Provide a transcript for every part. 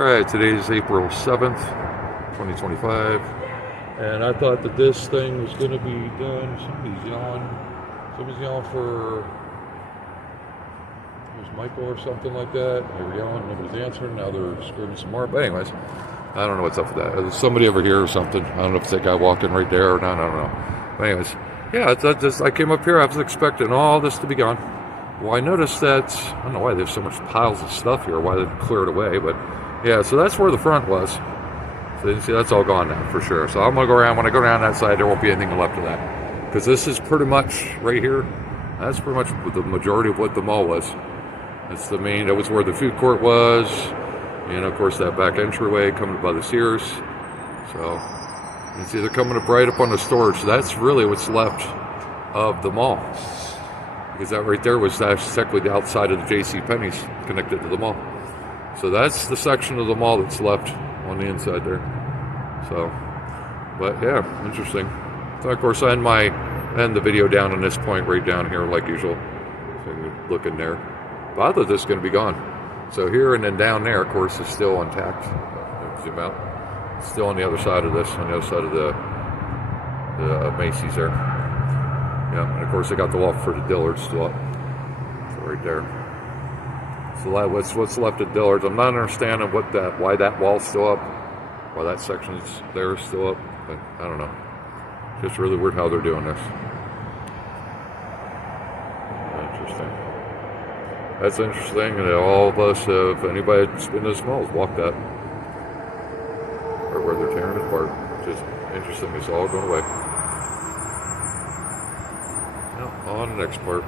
Alright, today is April 7th, 2025, and I thought that this thing was going to be done. Somebody's yelling for, it was Michael or something like that. They were yelling, nobody's answering, now they're screaming some more. But anyways, I don't know what's up with that. There's somebody over here or something. I don't know if it's that guy walking right there or not, I don't know. But anyways, yeah, I came up here, I was expecting all this to be gone. Well, I noticed that, I don't know why there's so much piles of stuff here, why they didn't clear it away, but yeah, so that's where the front was. So you can see that's all gone now for sure. So I'm gonna go around. When I go around that side, there won't be anything left of that, because this is pretty much right here. That's pretty much the majority of what the mall was. That's the main. That was where the food court was, and of course that back entryway coming by the Sears. So you can see they're coming up right up on the storage. So that's really what's left of the mall, because that right there was technically the outside of the J.C. Penney's connected to the mall. So that's the section of the mall that's left on the inside there. So, but yeah, interesting. So of course I end the video down on this point right down here like usual. So you look in there. But I thought this was going to be gone. So here and then down there, of course, is still intact. Zoom out. It's still on the other side of this, on the other side of the Macy's there. Yeah, and of course they got the wall for the Dillards still up. So right there. So what's left of Dillard's. I'm not understanding why that wall's still up, why that section's there still up. But I don't know. It's just really weird how they're doing this. Interesting. That's interesting. And all of us, if anybody that's been to this mall, has walked that, or where they're tearing it apart. Just interesting. It's all going away. Now, on the next part.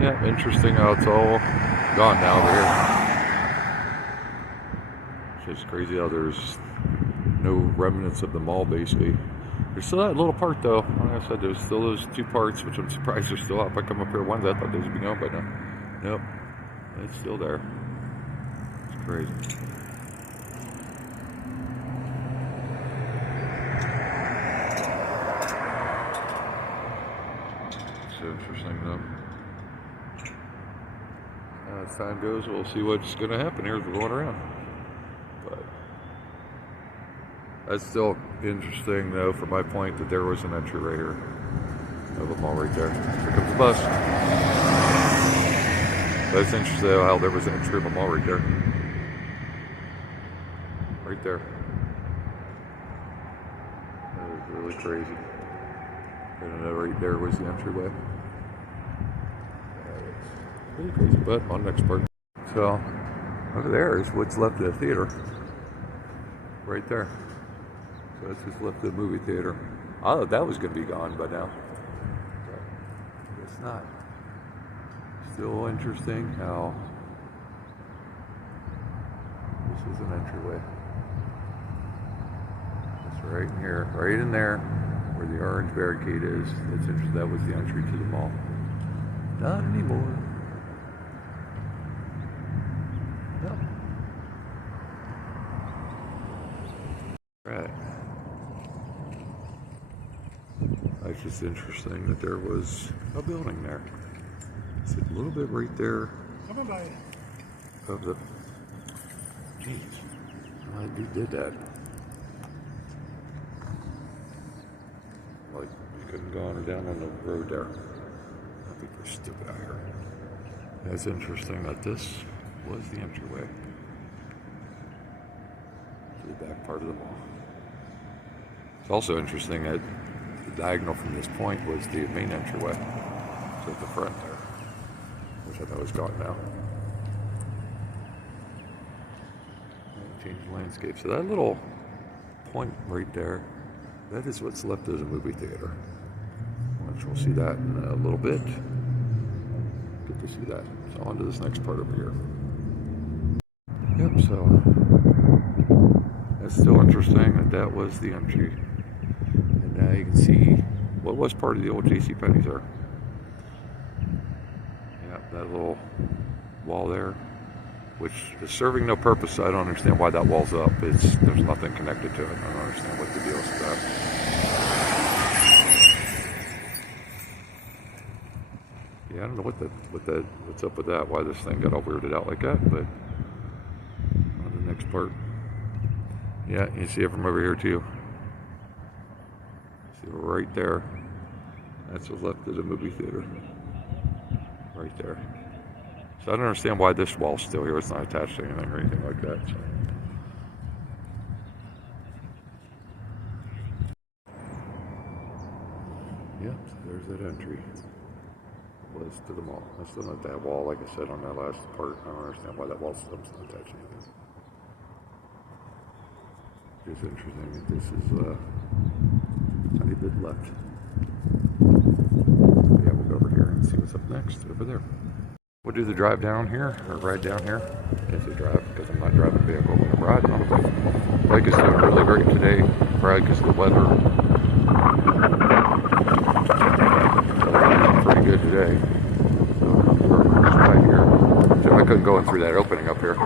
Yeah, interesting how it's all gone now over here. It's just crazy how there's no remnants of the mall, basically. There's still that little part, though. Like I said, there's still those two parts, which I'm surprised are still up. I come up here Wednesday, I thought those would be gone by now. Nope, it's still there. It's crazy. It's interesting, though. As time goes, we'll see what's going to happen here as we're going around. But that's still interesting, though, from my point, that there was an entry right here of a mall right there. Here comes the bus. That's interesting how there was an entry of a mall right there. Right there. That was really crazy. And then right there was the entryway. Really crazy, but on the next part. So over there is what's left of the theater. Right there. So it's just left the movie theater. I thought that was going to be gone by now. But it's not. Still interesting how this is an entryway. It's right in here, right in there, where the orange barricade is. That's interesting. That was the entry to the mall. Not anymore. Yep. Right. That's just interesting that there was a building there. It's a little bit right there of the. Jeez, why did that? Like you couldn't go on or down on the road there. People are stupid out here. That's interesting that this was the entryway to the back part of the mall. It's also interesting that the diagonal from this point was the main entryway. So at the front there, which I know is gone now. Change the landscape. So that little point right there, that is what's left of the movie theater. Which we'll see that in a little bit. Good to see that. So on to this next part over here. Yep, so that's still interesting that was the entry. And now you can see what was part of the old J.C. Penney's there. Yeah, that little wall there, which is serving no purpose. So I don't understand why that wall's up. There's nothing connected to it. I don't understand what the deal is with that. Yeah, I don't know what's up with that, why this thing got all weirded out like that, but part. Yeah, you see it from over here too. See it right there. That's what's left of the movie theater. Right there. So I don't understand why this wall's still here. It's not attached to anything or anything like that. So. Yep, so there's that entry. Was to the mall. I still not that wall, like I said on that last part. I don't understand why that wall's still not attached to anything. It's interesting. This is tiny bit left. Yeah, we'll go over here and see what's up next over there. We'll do the drive down here, or ride down here. Can't say drive because I'm not driving a vehicle when I'm riding on a bike. Bike is doing really great today, probably because of the weather. Pretty good today. So we're just right here. So I couldn't go in through that opening up here.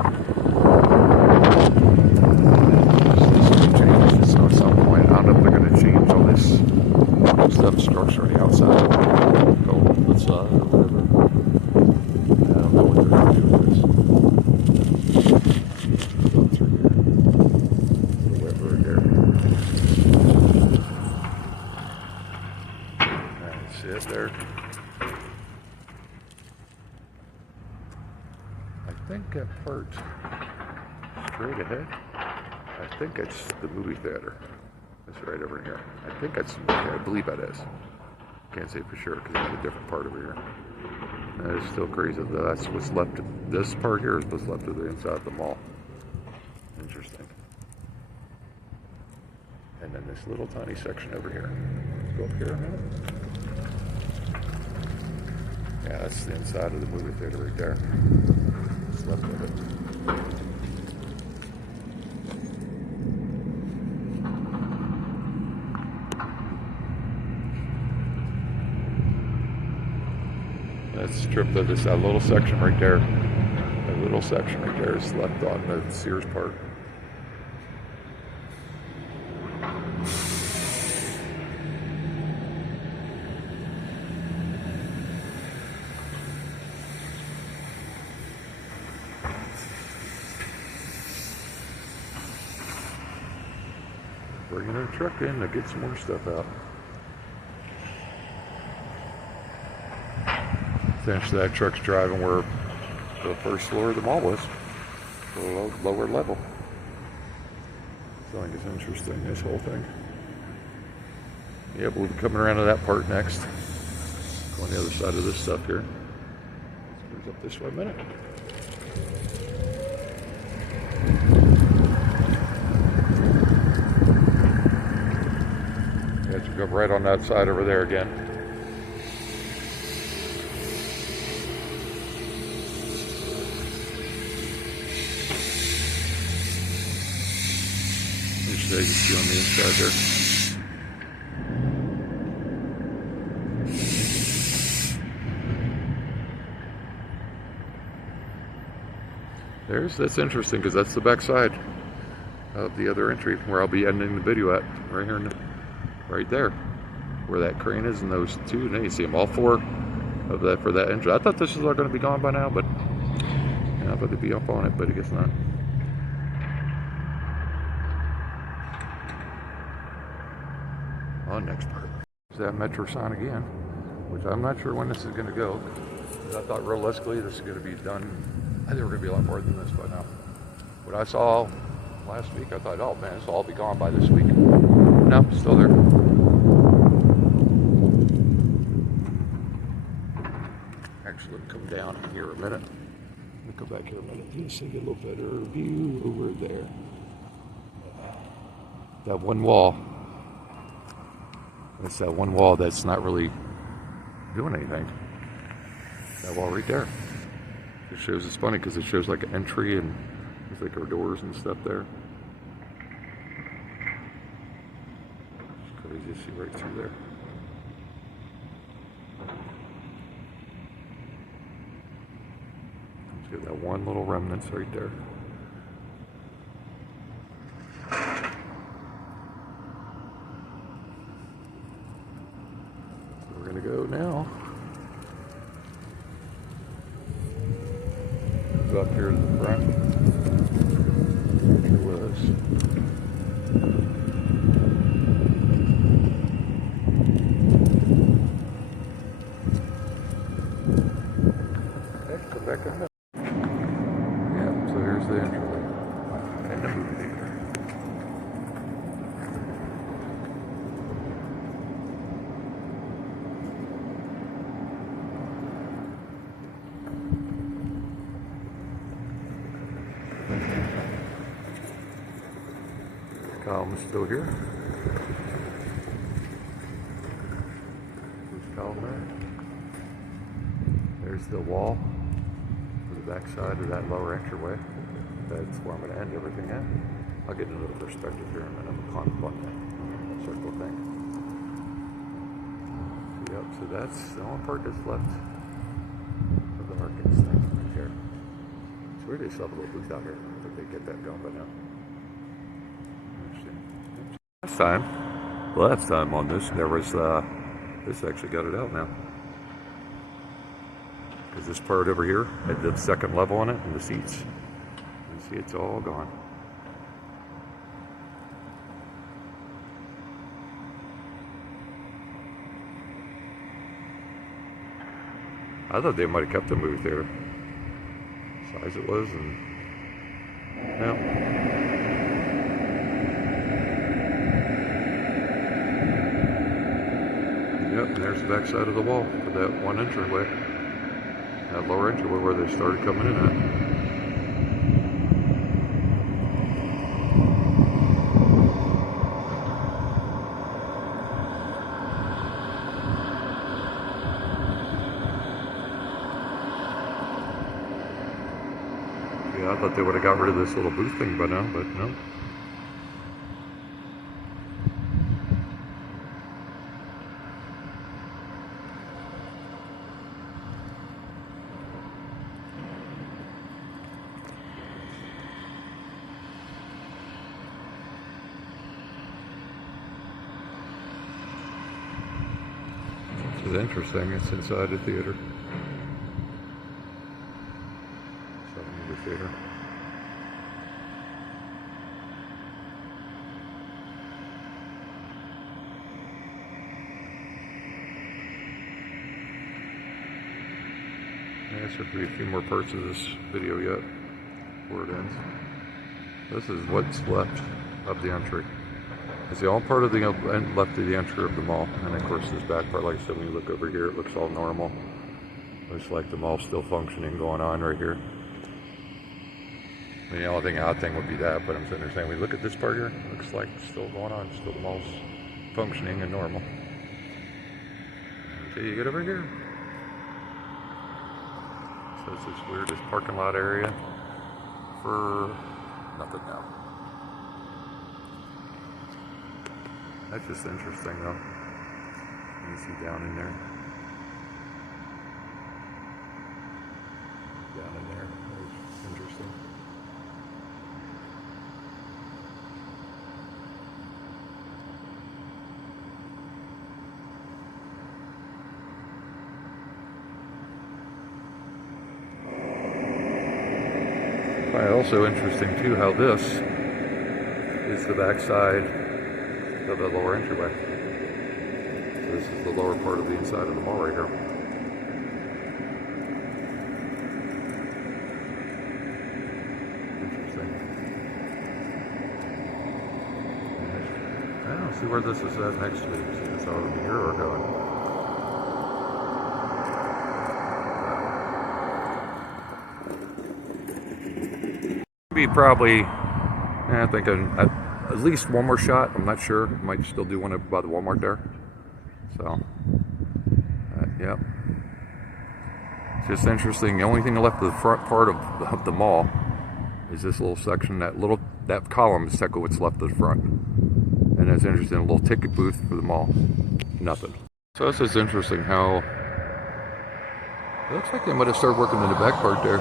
So at some point, I don't know if they're going to change all this stuff structure on the outside. Go outside or whatever. I don't know what they're going to do with this. Go through here. A little wet right there. See it there? I think that part straight ahead. I think it's the movie theater. It's right over here. I think that's, I believe that is. Can't say for sure because it's a different part over here. That is still crazy. That's what's left. This part here is what's left of the inside of the mall. Interesting. And then this little tiny section over here. Let's go up here a minute. Yeah, that's the inside of the movie theater right there. What's left of it. That's stripped of this little section right there. That little section right there is left on the Sears part. Bringing our truck in to get some more stuff out. Essentially, that truck's driving where the first floor of the mall was, a lower level. So I think it's interesting, this whole thing. Yeah, we'll be coming around to that part next. Go on the other side of this stuff here. Let's move up this way a minute. Yeah, to go right on that side over there again. There you can see on the inside there. That's interesting because that's the back side of the other entry where I'll be ending the video at, right here, right there, where that crane is and those two. Now you see them, all four of that for that entry. I thought this was all going to be gone by now, but yeah, but they'd be up on it, but I guess not. On next part. There's that metro sign again, which I'm not sure when this is going to go. I thought realistically this is going to be done. I think we're going to be a lot more than this by now. What I saw last week, I thought, oh man, this will all be gone by this week. Nope, still there. Actually, come down here a minute. Let me go back here a minute just to get a little better view over there. That one wall. It's that one wall that's not really doing anything. That wall right there. It shows, it's funny because it shows like an entry and there's like our doors and stuff there. It's crazy to see right through there. Let's get that one little remnants right there. We're gonna go now. Go up here to the front. buildings. Okay, come back in there. Yeah, so here's the entryway and the movie theater. Column is still here. There's column there. There's the wall to the back side of that lower entryway. That's where I'm going to end everything at. I'll get into the perspective here in a minute. I'm going to climb up on that circle thing. Yep, so that's the only part that's left of the Harkins thing right here. So we just have a little booth out here. I think they get that going by now. Last time on this, there was, this actually got it out now. Because this part over here had the second level on it and the seats. You see it's all gone. I thought they might have kept the movie theater. Size it was, and well. Yep, and there's the back side of the wall for that one entryway. That lower entryway where they started coming in at. Yeah, I thought they would have got rid of this little booth thing by now, but no. This is interesting. It's inside the theater. Inside the movie theater. I guess there'll be a few more parts of this video yet before it ends. This is what's left of the entry. It's the only part of the left of the entry of the mall. And of course this back part, like I said, when you look over here, it looks all normal. Looks like the mall's still functioning going on right here. I mean, the only odd thing would be that, but I'm sitting there saying, we look at this part here, it looks like it's still going on. Still the mall's functioning and normal. Until you get over here. So it's this weirdest parking lot area for nothing now. That's just interesting though. You see down in there. Down in there. That's interesting. Also interesting too how this is the back side of the lower entryway. So this is the lower part of the inside of the mall right here. Interesting. I don't see where this is at next week. See this out over here or going? Be probably, I'm thinking at least one more shot. I'm not sure. Might still do one by the Walmart there. So, yep. It's just interesting. The only thing left of the front part of the mall is this little section. That column is technically what's left of the front. And that's interesting. A little ticket booth for the mall. Nothing. So this is interesting how it looks like they might have started working in the back part there.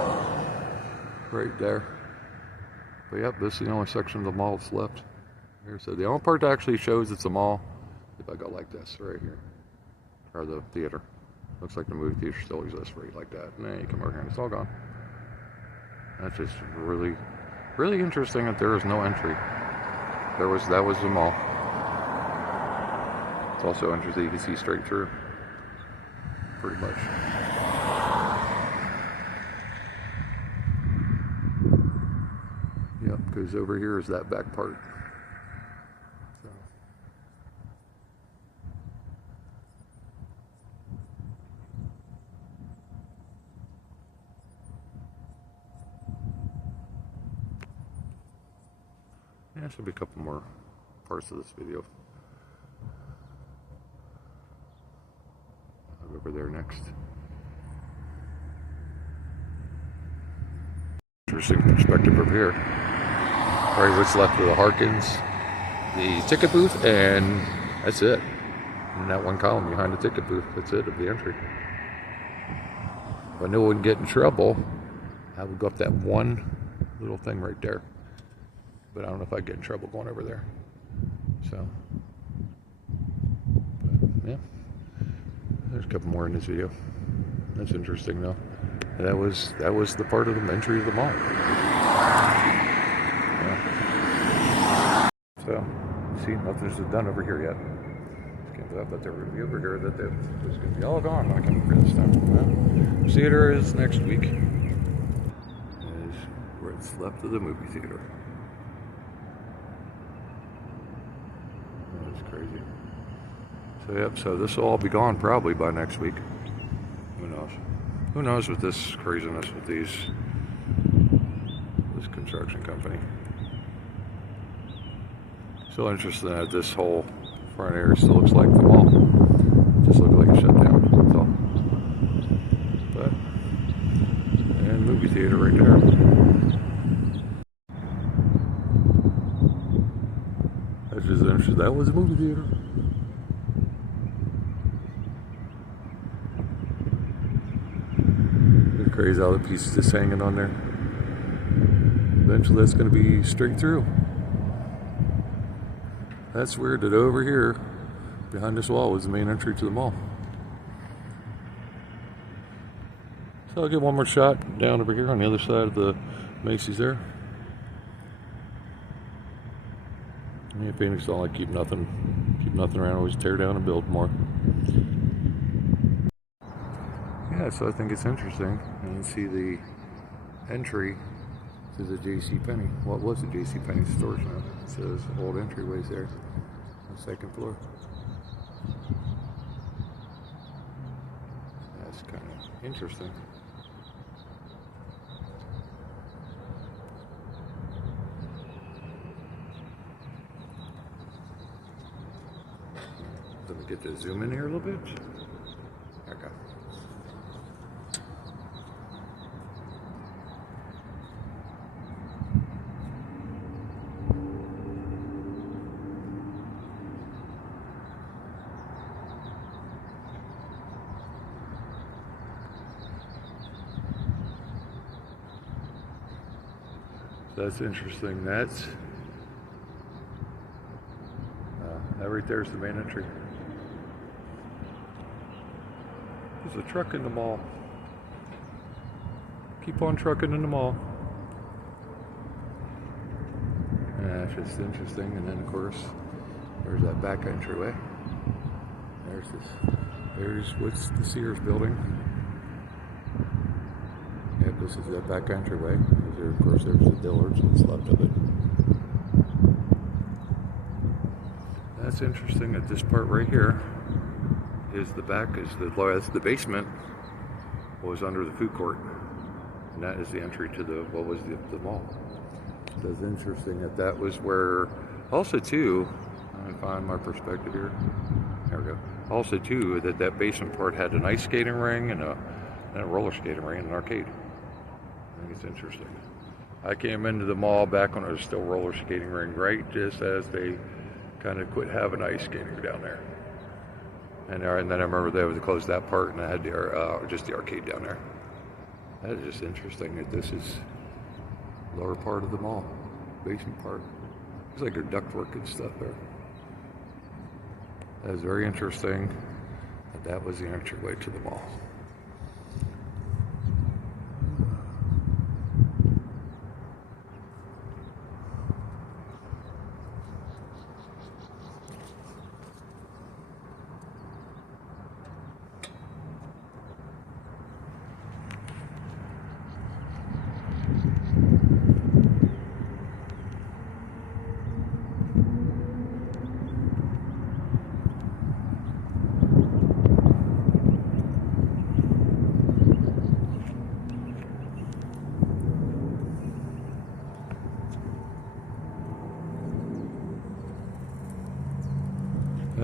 Right there. But yep, this is the only section of the mall that's left. Here, so the only part that actually shows it's a mall, if I go like this, right here, or the theater. Looks like the movie theater still exists right like that. And then you come over here and it's all gone. That's just really Really interesting that there is no entry. That was the mall. It's also interesting you can see straight through, pretty much. Yep, because over here is that back part. So. Yeah, there should be a couple more parts of this video. I'll go over there next. Interesting perspective over here. Right, what's left of the Harkins, the ticket booth, and that's it. And that one column behind the ticket booth, that's it of the entry. If I knew I wouldn't get in trouble, I would go up that one little thing right there. But I don't know if I'd get in trouble going over there. So, but, yeah. There's a couple more in this video. That's interesting though. That was the part of the entry of the mall. Yeah. So, see, nothing's done over here yet. Just can't believe that there would be over here that it was going to be all gone when I come over this time. Well, theater is next week. Is what's left of the movie theater. That's crazy. So yep, so this will all be gone probably by next week. Who knows? Who knows with this craziness with this construction company. Still interesting that this whole front area still looks like the mall. Just looks like a shutdown, that's all. But, and movie theater right there. That's just interesting. That was a movie theater. It's crazy how the piece is just hanging on there. Eventually that's going to be straight through. That's weird that over here, behind this wall, was the main entry to the mall. So I'll get one more shot down over here on the other side of the Macy's there. Yeah, Phoenix don't like keep nothing around, always tear down and build more. Yeah, so I think it's interesting. And you see the entry to the JCPenney. What was the JCPenney stores now? It says old entryways there on the second floor. That's kind of interesting. Let me get to zoom in here a little bit. There we go. That's interesting. That right there is the main entry. There's a truck in the mall. Keep on trucking in the mall. That's just interesting. And then of course, there's that back entryway. There's what's the Sears building. Yep, this is that back entryway. There, of course, there's the Dillards and what's left of it. That's interesting that this part right here is the back, that's the basement was under the food court. And that is the entry to the, what was the mall. So it's interesting that that was where, also too, let me find my perspective here. There we go. Also too, that basement part had an ice skating ring and a roller skating ring and an arcade. I think it's interesting. I came into the mall back when it was still roller skating ring, right just as they kind of quit having ice skating down there. And then I remember they would close that part and I had just the arcade down there. That is just interesting that this is lower part of the mall, basement part. It's like their ductwork and stuff there. That is very interesting that was the entryway to the mall.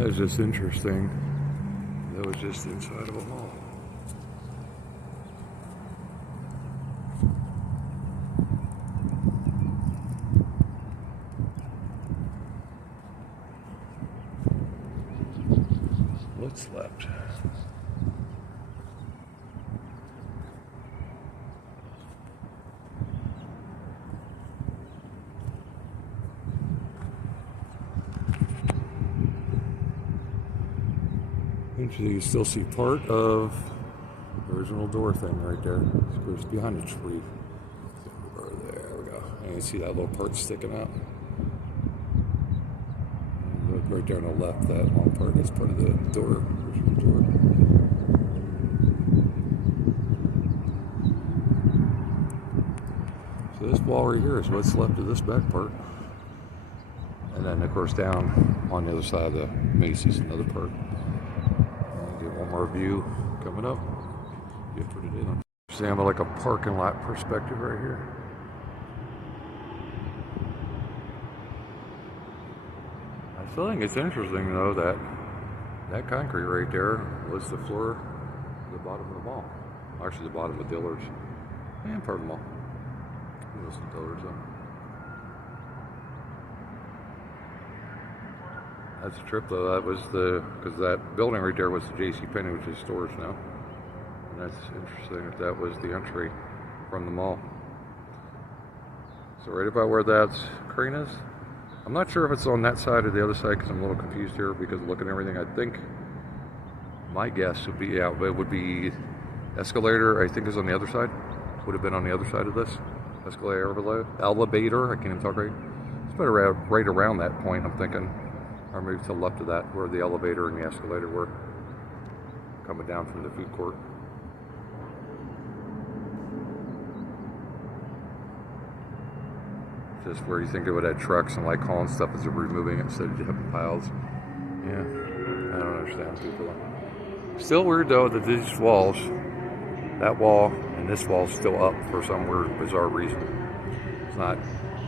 That was just interesting. That was just inside of a mall. What's left? Usually you still see part of the original door thing right there. It's behind a tree. There we go. And you see that little part sticking out. And right there on the left, that long part is part of the door, original door. So this wall right here is what's left of this back part. And then of course down on the other side of the Macy's, another part. One more view coming up. You put it in. See, I'm like a parking lot perspective right here. I still think it's interesting though that that concrete right there was the floor, the bottom of the mall. Actually, the bottom of Dillard's and part of the mall. This is Dillard's though. That's a trip though. That was because that building right there was the JCPenney, which is storage now. And that's interesting if that was the entry from the mall. So right about where that crane is. I'm not sure if it's on that side or the other side because I'm a little confused here because looking at everything. I think my guess would be, yeah, it would be escalator, I think is on the other side. Would have been on the other side of this. Escalator, elevator, I can't even talk right. It's better right around that point, I'm thinking. Or maybe to the left of that, where the elevator and the escalator were coming down from the food court. Just where you think it would have trucks and like hauling stuff as they're removing it instead of just having piles. Yeah, I don't understand people. Still weird though that these walls, that wall and this wall is still up for some weird, bizarre reason. It's not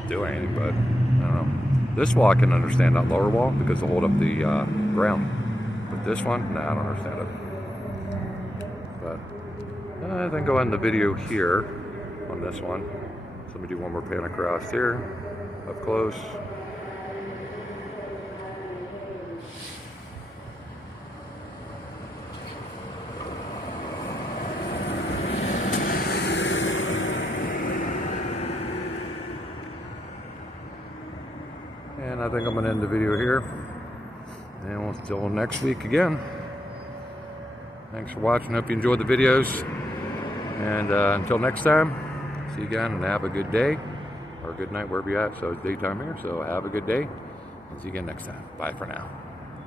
doing anything, but I don't know. This wall I can understand, that lower wall, because to hold up the ground. But this one, nah, I don't understand it. But I think I'll end the video here on this one. So let me do one more pan across here, up close. And I think I'm going to end the video here. And we'll till next week again. Thanks for watching. Hope you enjoyed the videos. And until next time, see you again and have a good day. Or a good night wherever you're at. So it's daytime here. So have a good day. And see you again next time. Bye for now.